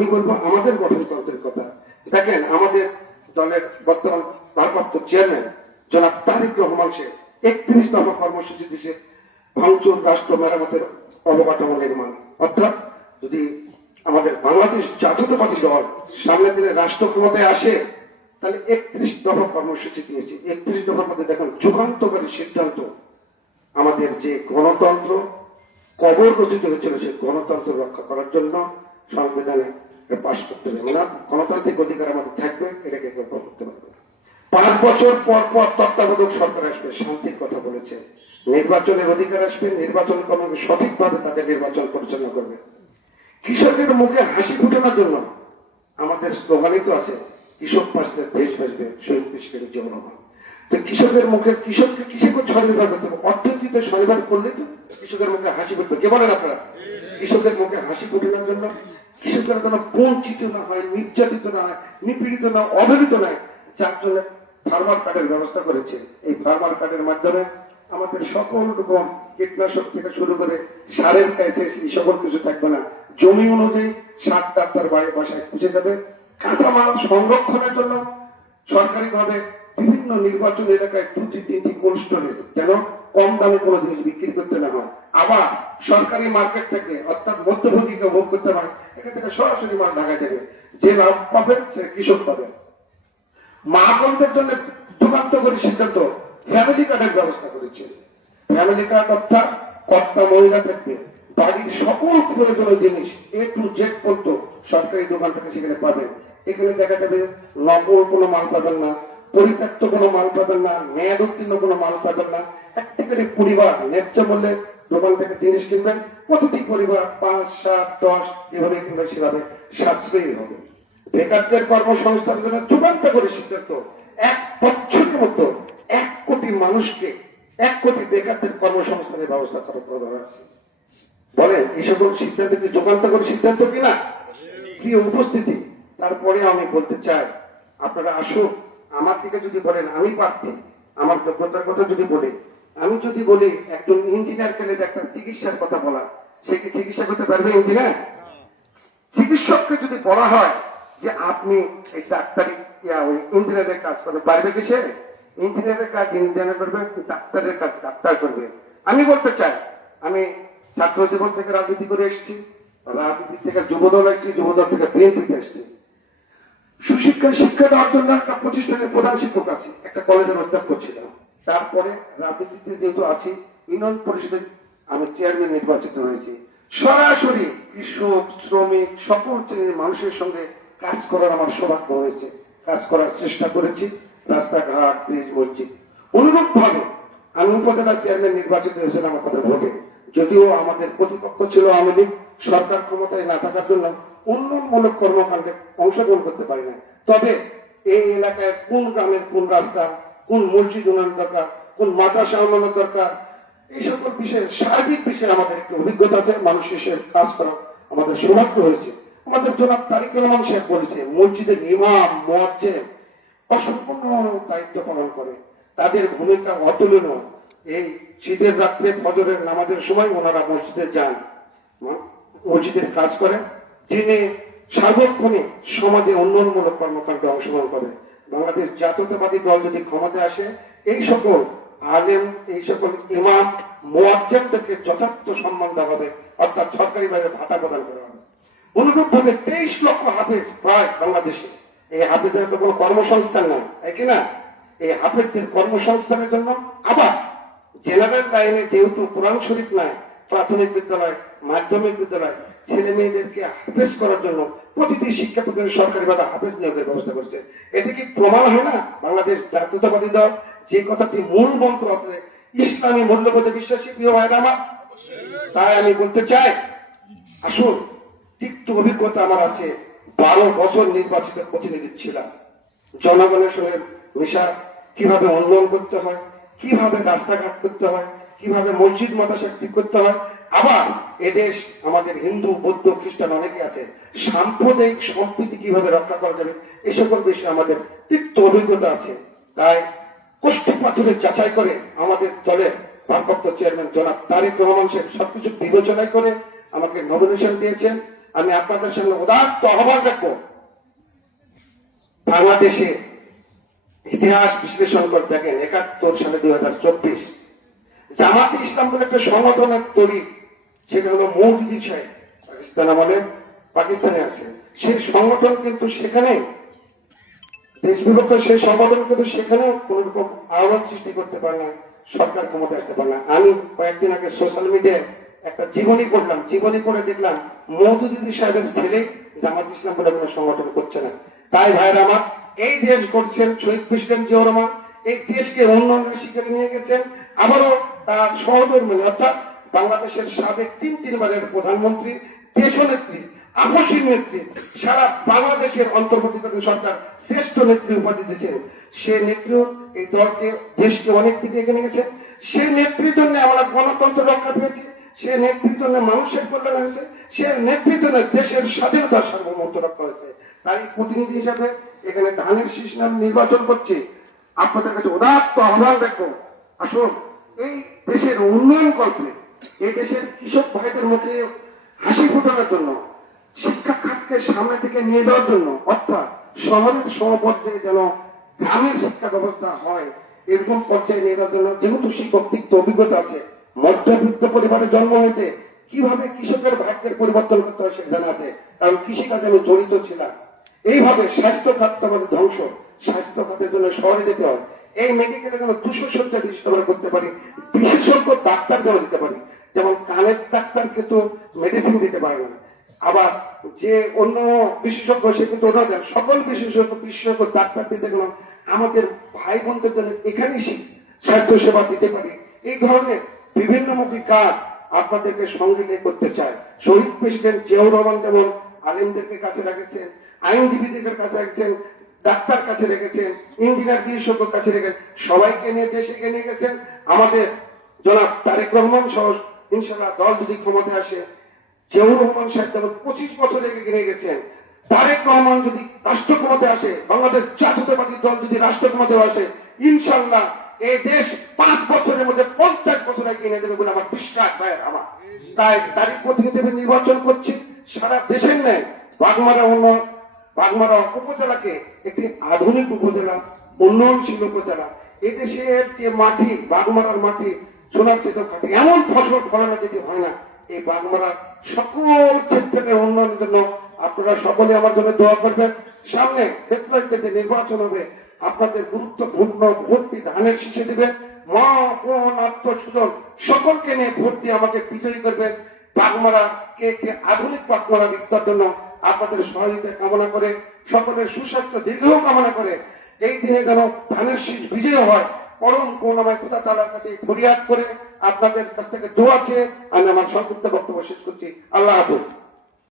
আমি বলবো আমাদের গঠনতন্ত্রের কথা। দেখেন আমাদের দলের বর্তমান ভারপ্রাপ্ত চেয়ারম্যান জনাব তারেক রহমান সে 31 দফা কর্মসূচি দিচ্ছে ভাঙচুর, রাষ্ট্র মেরামতের, অবকাঠামো নির্মাণ। অর্থাৎ যদি আমাদের বাংলাদেশ জাতীয়তাবাদী দল সামনের দিনে রাষ্ট্র ক্ষমতায় আসে তাহলে 31 দফা কর্মসূচি দিয়েছে। 31 দফার মধ্যে দেখেন যুগান্তকারী সিদ্ধান্ত, আমাদের যে গণতন্ত্র কবর রচিত হয়েছিল সেই গণতন্ত্র রক্ষা করার জন্য সংবিধানে পাশ করতে হবে। মানে গণতান্ত্রিক অধিকার আমাদের থাকবে, এটাকে কেউ করতে পারবে না। 5 বছর পর পর তত্ত্বাবধায়ক সরকার আসবে, শান্তির কথা বলেছে। নির্বাচনের অধিকার আসবে, নির্বাচন কর্মকে সঠিকভাবে তাদের নির্বাচন পরিচালনা করবে। কৃষকের মুখে হাসি ফুটানোর জন্য আমাদের স্লোগানই তো আছে, কৃষক বাঁচলে দেশ বাঁচবে, শহীদ প্রেসিডেন্ট জিয়াউর রহমান। তো কৃষকের মুখে, কৃষককে কিসে স্বনির্ভর করতে হবে? অর্থনীতিতে স্বনির্ভর করলে তো কৃষকের মুখে হাসি ফুটবে। কে বলেন আপনারা? কৃষকের মুখে হাসি ফুটানোর জন্য, কৃষকের যেন বঞ্চিত না হয়, নির্যাতিত না হয়, নিপীড়িত না, অবহেলিত নয়, যার জন্য ফার্মার কার্ডের ব্যবস্থা করেছে। এই ফার্মার কার্ডের মাধ্যমে আমাদের সকল রকম কীটনাশক থেকে শুরু করে সারের প্যাসেজ এই সকল কিছু থাকবে না। জমি অনুযায়ী সার ডাক্তার বাসায় খুঁজে যাবে। কাঁচামাল সংরক্ষণের জন্য সরকারিভাবে বিভিন্ন নির্বাচন এলাকায় 2-3টি কোল্ড স্টোরেজ, যেন কম দামে কোনো জিনিস বিক্রি করতে না হয়। আবার সরকারি মার্কেট থেকে, অর্থাৎ মধ্যভোগীকে ভোগ করতে হয়, এখান থেকে সরাসরি মাল ঢাকায় যাবে। যে লাভ পাবে সে কৃষক পাবে। মা বোনদের জন্য যুগান্তকারী সিদ্ধান্ত, ফ্যামিলি কার্ডের ব্যবস্থা করেছে। ফ্যামিলি কার্ড অর্থাৎ কর্তা মহিলা থাকবে, বাড়ির সকল প্রয়োজনীয় জিনিস A to Z পর্যন্ত সরকারি দোকান থেকে সেখানে পাবেন। এখানে দেখা যাবে নকল কোনো মাল পাবেন না, পরিত্যক্ত কোনো মাল পাবেন না, মেয়াদ উত্তীর্ণ কোনো মাল পাবেন না। একটি করে পরিবার ন্যায্য মূল্যে দোকান থেকে জিনিস কিনবেন। প্রতিটি পরিবার 5, 7, 10 যেভাবে কিনবে সেভাবে সাশ্রয়ী হবে। বেকারদের কর্মসংস্থানের জন্য যুগান্তকারী সিদ্ধান্ত, 1 বছরের মধ্যে 1 কোটি মানুষকে, 1 কোটি বেকারদের কর্মসংস্থানের ব্যবস্থা করা আছে। বলেন এই সকল সিদ্ধান্ত কি যুগান্তকারী সিদ্ধান্ত কিনা? প্রিয় উপস্থিতি, তারপরে আমি বলতে চাই, আপনারা আসুন, আমার থেকে যদি বলেন আমি প্রার্থী, আমার যোগ্যতার কথা যদি বলি, আমি যদি বলি একজন ইঞ্জিনিয়ার পেলে একটা চিকিৎসার কথা বলা, সে কি চিকিৎসা করতে পারবে? ইঞ্জিনিয়ার চিকিৎসককে যদি বলা হয় যে আপনি এই ডাক্তারি ইঞ্জিনিয়ারের কাজ করবে, পারবে কি সে? ইঞ্জিনিয়ারের কাজ ইঞ্জিনিয়ার করবে, ডাক্তারের কাজ ডাক্তার করবে। আমি বলতে চাই, আমি ছাত্র জীবন থেকে রাজনীতি করে এসেছি, রাজনীতি থেকে যুবদল এসেছি, যুবদল থেকে বিএনপিতে এসেছি। সুশিক্ষা শিক্ষা দেওয়ার জন্য একটা প্রতিষ্ঠানের প্রধান শিক্ষক আছি, একটা কলেজের অধ্যক্ষ ছিলাম। তারপরে রাজনীতিতে যেহেতু আছি, ইউনিয়ন পরিষদে আমি চেয়ারম্যান নির্বাচিত হয়েছি। সরাসরি কৃষক, শ্রমিক, সকল শ্রেণীর মানুষের সঙ্গে কাজ করার আমার সৌভাগ্য হয়েছে, কাজ করার চেষ্টা করেছি। রাস্তাঘাট, ব্রিজ, মসজিদ। অনুরূপ ভাবে আমি উপজেলা চেয়ারম্যান নির্বাচিত হয়েছিলাম আপনাদের ভোটে। যদিও আমাদের প্রতিপক্ষ ছিল আওয়ামী লীগ, সরকার ক্ষমতায় না থাকার জন্য উন্নয়নমূলক কর্মকাণ্ডে অংশগ্রহণ করতে পারি না। তবে এই এলাকায় কোন গ্রামের কোন রাস্তা, কোন মসজিদ উন্নয়ন দরকার, কোন মাদ্রাসা উন্নয়ন দরকার, এই সকল বিষয়ে সার্বিক বিষয়ে আমাদের একটি অভিজ্ঞতা আছে। মানুষ হিসেবে কাজ করার আমাদের সৌভাগ্য হয়েছে। আমাদের জনাব তারেক রহমান সাহেব বলেছে, মসজিদের ইমাম, মুয়াজ্জিন অসম্পূর্ণ দায়িত্ব পালন করে, তাদের ভূমিকা অতুলনীয়। এই শীতের রাত্রে ফজরের নামাজের সময় ওনারা মসজিদে যান, মসজিদের কাজ করেন, যিনি সার্বক্ষণিক সমাজে উন্নয়নমূলক কর্মকাণ্ডে অংশগ্রহণ করে। বাংলাদেশ জাতীয়তাবাদী দল যদি ক্ষমতায় আসে, এই সকল আলেম, এই সকল ইমাম, মুয়াজ্জিনদেরকে যথার্থ সম্মান দেওয়া হবে, অর্থাৎ সরকারিভাবে ভাতা প্রদান করা হবে। অনুরূপভাবে 23 লক্ষ হাফেজ প্রায় বাংলাদেশে। এই হাফেজের তো কোনো কর্মসংস্থান নাই, তাই কিনা? এই হাফেজদের কর্মসংস্থানের জন্য আবার জেনারেল লাইনে যেহেতু কোরআন শরীফ নাই, প্রাথমিক বিদ্যালয়, মাধ্যমিক বিদ্যালয়, ছেলে মেয়েদেরকে হাফেজ করার জন্য প্রতিটি শিক্ষা প্রতিষ্ঠানে সরকারিভাবে হাফেজ নিয়োগের ব্যবস্থা করছে। এটি কি প্রমাণ হয় না বাংলাদেশ জাতীয়তাবাদী দল যে কথাটি মূল মন্ত্র আছে, ইসলামী মূল্যবোধে বিশ্বাসী? প্রিয় ভাইরা আমার, তাই আমি বলতে চাই, আসুন, তিক্ত অভিজ্ঞতা আমার আছে। 12 বছর নির্বাচিত প্রতিনিধি ছিলাম। জনগণের সঙ্গে মিশা, কিভাবে উন্নয়ন করতে হয়, কিভাবে রাস্তাঘাট করতে হয়, কিভাবে মসজিদ মাদ্রাসা ঠিক করতে হয়। আবার এদেশ আমাদের হিন্দু, বৌদ্ধ, খ্রিস্টান অনেকে আছে, সাম্প্রদায়িক সম্প্রীতি কিভাবে রক্ষা করা যাবে, এ সকল বিষয়ে আমাদের তিক্ত অভিজ্ঞতা আছে। তাই কষ্টি পাথরে যাচাই করে আমাদের দলের ভারপ্রাপ্ত চেয়ারম্যান জনাব তারেক রহমান সাহেব সবকিছু বিবেচনায় করে আমাকে নমিনেশন দিয়েছেন। আমি আপনাদের সামনে উদাত্ত আহ্বান রাখবো, বাংলাদেশে ইতিহাস বিশ্লেষণ করে দেখেন 71 সালে 2024 জামাতে ইসলাম বলে একটা সংগঠনের তৈরি, সেটা হলো মৌদুদি সাহেব পাকিস্তান আমলে পাকিস্তানে আছে। সেই সংগঠন কিন্তু সেখানে দেশ বিভক্ত, সেই সংগঠন কিন্তু সেখানেও কোন রকম আহ্বান সৃষ্টি করতে পারে না, সরকার ক্ষমতা আসতে পারে না। আমি কয়েকদিন আগে সোশ্যাল মিডিয়ায় একটা জীবনী পড়লাম, জীবনী পড়ে দেখলাম মৌদুদি সাহেবের ছেলে জামাত ইসলাম বলে কোনো সংগঠন করছে না। তাই ভাইরা আমার, এই দেশ করছেন শহীদ প্রেসিডেন্ট জিয়াউর রহমান, এই দেশকে উন্নয়নের শিখরে নিয়ে গেছেন। আবারও তার সহধর্মী অর্থাৎ বাংলাদেশের সাবেক 3 বারের প্রধানমন্ত্রী, দেশনেত্রী, আপসী নেত্রী, সারা বাংলাদেশের অন্তর্বর্তীকালীন সরকার শ্রেষ্ঠ নেত্রী উপাধি দিয়েছেন। সে নেত্রী এই দলকে, দেশকে অনেক দিকে এগিয়ে গেছে। সে নেত্রীর জন্য আমরা গণতন্ত্র রক্ষা পেয়েছি, সে নেত্রীর জন্য মানুষের কল্যাণ হয়েছে, সে নেত্রীর জন্য দেশের স্বাধীনতা সার্বভৌমত্ব রক্ষা হয়েছে। তাই প্রতিনিধি হিসাবে এখানে ধানের শীষ নাম নির্বাচন করছি। আপনাদের কাছে উদাত্ত আহ্বান রাখবো, আসুন এই দেশের উন্নয়ন কল্পে, এই দেশের কৃষক ভাইদের মুখে হাসি ফোটানোর জন্য, শিক্ষা খাতকে সামনে থেকে নিয়ে যাওয়ার জন্য, অর্থাৎ শহরের সমপর্যায়ে যেন গ্রামের শিক্ষা ব্যবস্থা হয় এরকম পর্যায়ে নিয়ে যাওয়ার জন্য, যেহেতু শিক্ষক তিক্ত অভিজ্ঞতা আছে, মধ্যবিত্ত পরিবারে জন্ম হয়েছে, কিভাবে কৃষকের ভাগ্যের পরিবর্তন করতে হয় সেটা জানা আছে, কারণ কৃষিকাজে আমি জড়িত ছিলাম। এইভাবে স্বাস্থ্য খাত আমাদের ধ্বংস, স্বাস্থ্য খাতের জন্য শহরে যেতে হয়, এই মেডিকেলে যেন 200 শয্যা বিশিষ্ট আমরা করতে পারি, বিশেষজ্ঞ ডাক্তার যেন দিতে পারি। যেমন কানের ডাক্তার কিন্তু মেডিসিন দিতে পারে না, আবার যে অন্য বিশেষজ্ঞ সে কিন্তু ওটা দেন, সকল বিশেষজ্ঞ ডাক্তার দিতে গেল আমাদের ভাই বোনদের জন্য এখানেই স্বাস্থ্য সেবা দিতে পারি। এই ধরনের বিভিন্নমুখী কাজ আপনাদেরকে সঙ্গে নিয়ে করতে চায়। শহীদ প্রেসিডেন্ট জিয়াউর রহমান যেমন আলেমদেরকে কাছে রেখেছেন, আইনজীবীদের কাছে রেখেছেন, ডাক্তার কাছে রেখেছেন, ইঞ্জিনিয়ার বিশেষজ্ঞ কাছে রেখেছেন, সবাইকে নিয়ে দেশে নিয়ে গেছেন। আমাদের জনাব তারেক রহমান সহ ইনশাআল্লাহ দল যদি ক্ষমতায় আসে, জিয়াউর রহমান সাহেব যেমন 25 বছর এগিয়ে নিয়ে গেছেন, তারেক রহমান যদি রাষ্ট্র ক্ষমতায় আসে, বাংলাদেশ জাতীয়তাবাদী দল যদি রাষ্ট্র ক্ষমতায় আসে, ইনশাআল্লাহ এই দেশ 5 বছরের মধ্যে 50 বছর এগিয়ে নিয়ে যাবে বলে আমার বিশ্বাস ভাইয়ের আমার। তাই তারিখ প্রতিনিধি নির্বাচন করছি, সারা দেশের নেয় বাগমারা উপজেলাকে একটি আধুনিক উপজেলা, উন্নয়নশীল উপজেলা। এই দেশের যে মাটি, বাগমারার মাটি সোনার চেয়ে খাটে, এমন ফসল ফলানো যেতে হয় না। এই বাগমারার সকল ক্ষেত্রে উন্নয়নের জন্য আপনারা সকলে আমার জন্য দোয়া করবেন। সামনে ফেব্রুয়ারিতে যে নির্বাচন হবে, আপনাদের গুরুত্বপূর্ণ ভোটটি ধানের শীষে দিবেন। মা বোন আত্মস্বজন সকলকে নিয়ে ভোট দিয়ে আমাকে বিজয়ী করবেন। বাগমারাকে একটি আধুনিক বাগমারা বিদ্যার জন্য আপনাদের সহযোগিতা কামনা করে, সকলের সুস্বাস্থ্য দীর্ঘ কামনা করে, এই দিনে যেন ধানের শীষ বিজয় হয়, পরম করুণাময় খোদা তাআলার কাছে ফরিয়াদ করে আপনাদের কাছ থেকে দোয়া চেয়ে আমি আমার সংক্ষিপ্ত বক্তব্য শেষ করছি। আল্লাহ হাফেজ।